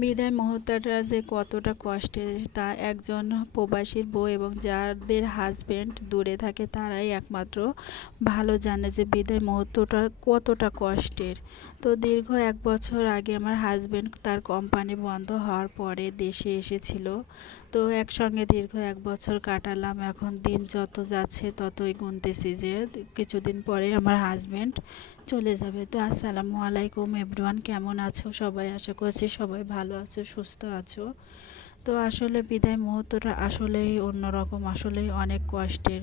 বিদায় মুহূর্তটা যে কতটা কষ্টের তা একজন প্রবাসীর বউ এবং যাদের হাজব্যান্ড দূরে থাকে, তারাই একমাত্র ভালো জানে যে বিদায় মুহূর্তটা কতটা কষ্টের। তো দীর্ঘ এক বছর আগে আমার হাজব্যান্ড তার কোম্পানি বন্ধ হওয়ার পরে দেশে এসেছিল। তো একসঙ্গে দীর্ঘ এক বছর কাটালাম। এখন দিন যত যাচ্ছে, ততই গুনতেছি যে কিছুদিন পরে আমার হাজবেন্ড চলে যাবে। তো আসসালামু আলাইকুম এভরিওয়ান, কেমন আছো? সবাই আশা করছি সবাই ভালো আছো, সুস্থ আছো। তো আসলে বিদায় মুহূর্তটা আসলেই অন্যরকম, আসলেই অনেক কষ্টের।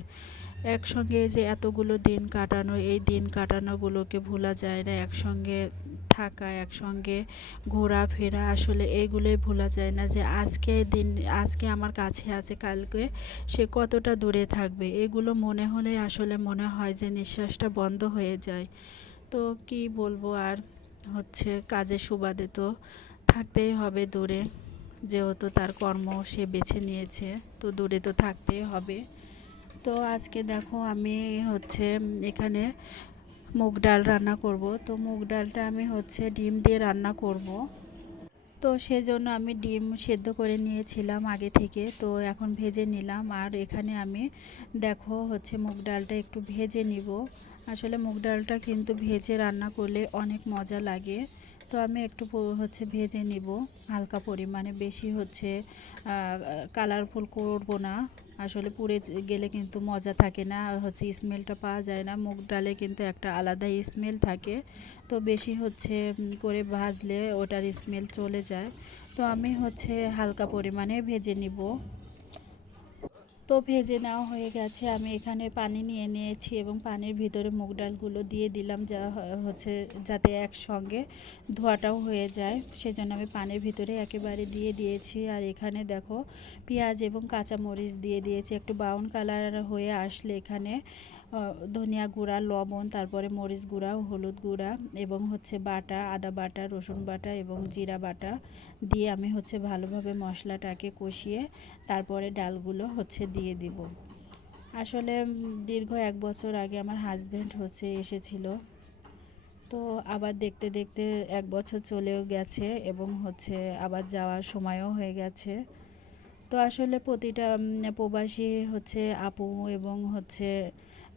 একসঙ্গে যে এতগুলো দিন কাটানো, এই দিন কাটানোগুলোকে ভোলা যায় না। একসঙ্গে থাকা, একসঙ্গে ঘোরাফেরা, আসলে এইগুলোই ভোলা যায় না যে আজকে দিন, আজকে আমার কাছে আছে, কালকে সে কতটা দূরে থাকবে। এগুলো মনে হলে আসলে মনে হয় যে নিঃশ্বাসটা বন্ধ হয়ে যায়। তো কি বলব আর হচ্ছে কাজের সুবাদে তো থাকতেই হবে দূরে। যেহেতু তার কর্ম সে বেছে নিয়েছে, তো দূরে তো থাকতেই হবে। তো আজকে দেখো আমি হচ্ছে এখানে মুগ ডাল রান্না করব। তো মুগ ডালটা আমি হচ্ছে ডিম দিয়ে রান্না করব। তো সেজন্য আমি ডিম সেদ্ধ করে নিয়েছিলাম আগে থেকে। তো এখন ভেজে নিলাম। আর এখানে আমি দেখো হচ্ছে মুগ ডালটা একটু ভেজে নিব। আসলে মুগ ডালটা কিন্তু ভেজে রান্না করলে অনেক মজা লাগে। তো আমি একটু হচ্ছে ভেজে নিব। হালকা পরিমাণে, বেশি হচ্ছে কালারফুল করব না। আসলে পুড়ে গেলে কিন্তু মজা থাকে না। হচ্ছে স্মেলটা পাওয়া যায় না। মুগ ডালে কিন্তু একটা আলাদা স্মেল থাকে। তো বেশি হচ্ছে করে ভাজলে ওটার স্মেল চলে যায়। তো আমি হচ্ছে হালকা পরিমাণে ভেজে নিব। তো ভেজে নেওয়া হয়ে গেছে। আমি এখানে পানি নিয়ে নিয়েছি এবং পানির ভিতরে মুগ ডালগুলো দিয়ে দিলাম যা হচ্ছে যাতে একসঙ্গে ধোয়াটাও হয়ে যায়। সেজন্য আমি পানির ভিতরে একেবারে দিয়ে দিয়েছি। আর এখানে দেখো পেঁয়াজ এবং কাঁচামরিচ দিয়ে দিয়েছি। একটু ব্রাউন কালার হয়ে আসলে এখানে ধনিয়া গুঁড়া, লবণ, তারপরে মরিচ গুঁড়া, হলুদ গুঁড়া এবং হচ্ছে বাটা, আদা বাটা, রসুন বাটা এবং জিরা বাটা দিয়ে আমি হচ্ছে ভালোভাবে মশলাটাকে কষিয়ে তারপরে ডালগুলো হচ্ছে দিয়ে দিব। আসলে দীর্ঘ এক বছর আগে আমার হাজব্যান্ড হচ্ছে, এসেছিল। তো আবার দেখতে দেখতে এক বছর চলেও গেছে এবং হচ্ছে আবার যাওয়ার সময়ও হয়ে গেছে। তো আসলে প্রতিটা প্রবাসী হচ্ছে আপু এবং হচ্ছে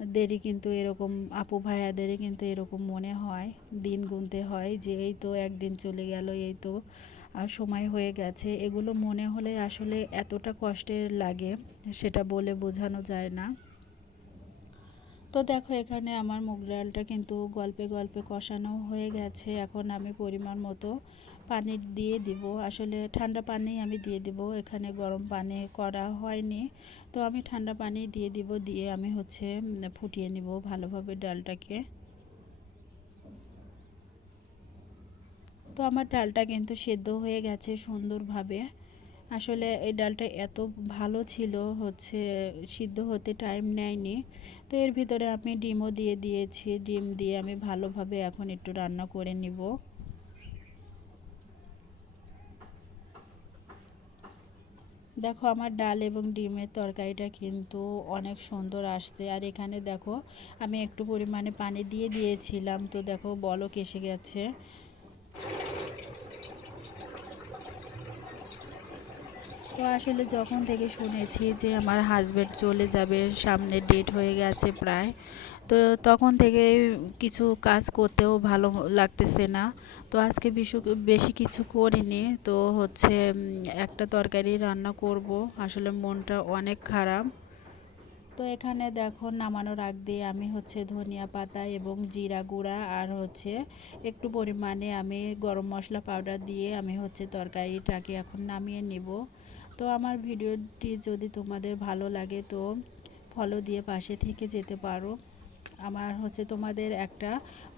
দেরি কিন্তু এরকম, আপু ভাইয়াদেরই কিন্তু এরকম মনে হয়, দিন গুনতে হয় যে এই তো একদিন চলে গেল, এই তো আর সময় হয়ে গেছে। এগুলো মনে হলে আসলে এতটা কষ্টের লাগে, সেটা বলে বোঝানো যায় না। তো দেখো, এখানে আমার মুগ ডালটা কিন্তু গল্পে গল্পে কষানো হয়ে গেছে। এখন আমি পরিমাণ মতো পানি দিয়ে দিব। আসলে ঠান্ডা পানি আমি দিয়ে দিব। এখানে গরম পানি করা হয়নি। তো আমি ঠান্ডা পানি দিয়ে দিব, দিয়ে আমি হচ্ছে ফুটিয়ে নিব ভালোভাবে ডালটাকে। তো আমার ডালটা কিন্তু সেদ্ধ হয়ে গেছে সুন্দরভাবে। আসলে এই ডালটা এত ভালো ছিল, হচ্ছে সিদ্ধ হতে টাইম নেয়নি। তো এর ভিতরে আমি ডিমও দিয়ে দিয়েছি। ডিম দিয়ে আমি ভালোভাবে এখন একটু রান্না করে নিব। দেখো আমার ডাল এবং ডিমের তরকারিটা কিন্তু অনেক সুন্দর আসছে। আর এখানে দেখো আমি একটু পরিমাণে পানি দিয়ে দিয়েছিলাম। তো দেখো বলক এসে গেছে। তো আসলে যখন থেকে শুনেছি যে আমার হাজব্যান্ড চলে যাবে, সামনে ডেট হয়ে গেছে প্রায়, তো তখন থেকে কিছু কাজ করতেও ভালো লাগতেছে না। তো আজকে বেশি বেশি কিছু করিনি, তো হচ্ছে একটা তরকারি রান্না করব। আসলে মনটা অনেক খারাপ। তো এখানে দেখো, নামানোর আগ দিয়ে আমি হচ্ছে ধনিয়া পাতা এবং জিরা গুঁড়া আর হচ্ছে একটু পরিমাণে আমি গরম মশলা পাউডার দিয়ে আমি হচ্ছে তরকারিটাকে এখন নামিয়ে নিব। তো আমার ভিডিওটি যদি তোমাদের ভালো লাগে তো ফলো দিয়ে পাশে থেকে যেতে পারো। আমার হচ্ছে তোমাদের একটা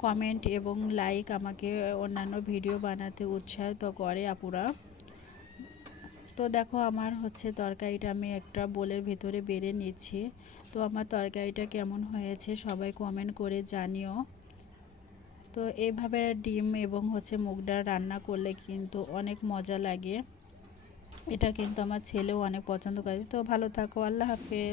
কমেন্ট এবং লাইক আমাকে অন্যান্য ভিডিও বানাতে উৎসাহিত করে আপুরা। তো দেখো আমার হচ্ছে তরকারিটা আমি একটা বোলের ভিতরে বেড়ে নিচ্ছি। তো আমার তরকারিটা কেমন হয়েছে সবাই কমেন্ট করে জানিও। তো এইভাবে ডিম এবং হচ্ছে মুগ ডাল রান্না করলে কিন্তু অনেক মজা লাগে। এটা কিন্তু আমার ছেলেও অনেক পছন্দ করে। তো ভালো থাকো আল্লাহ হাফেজ।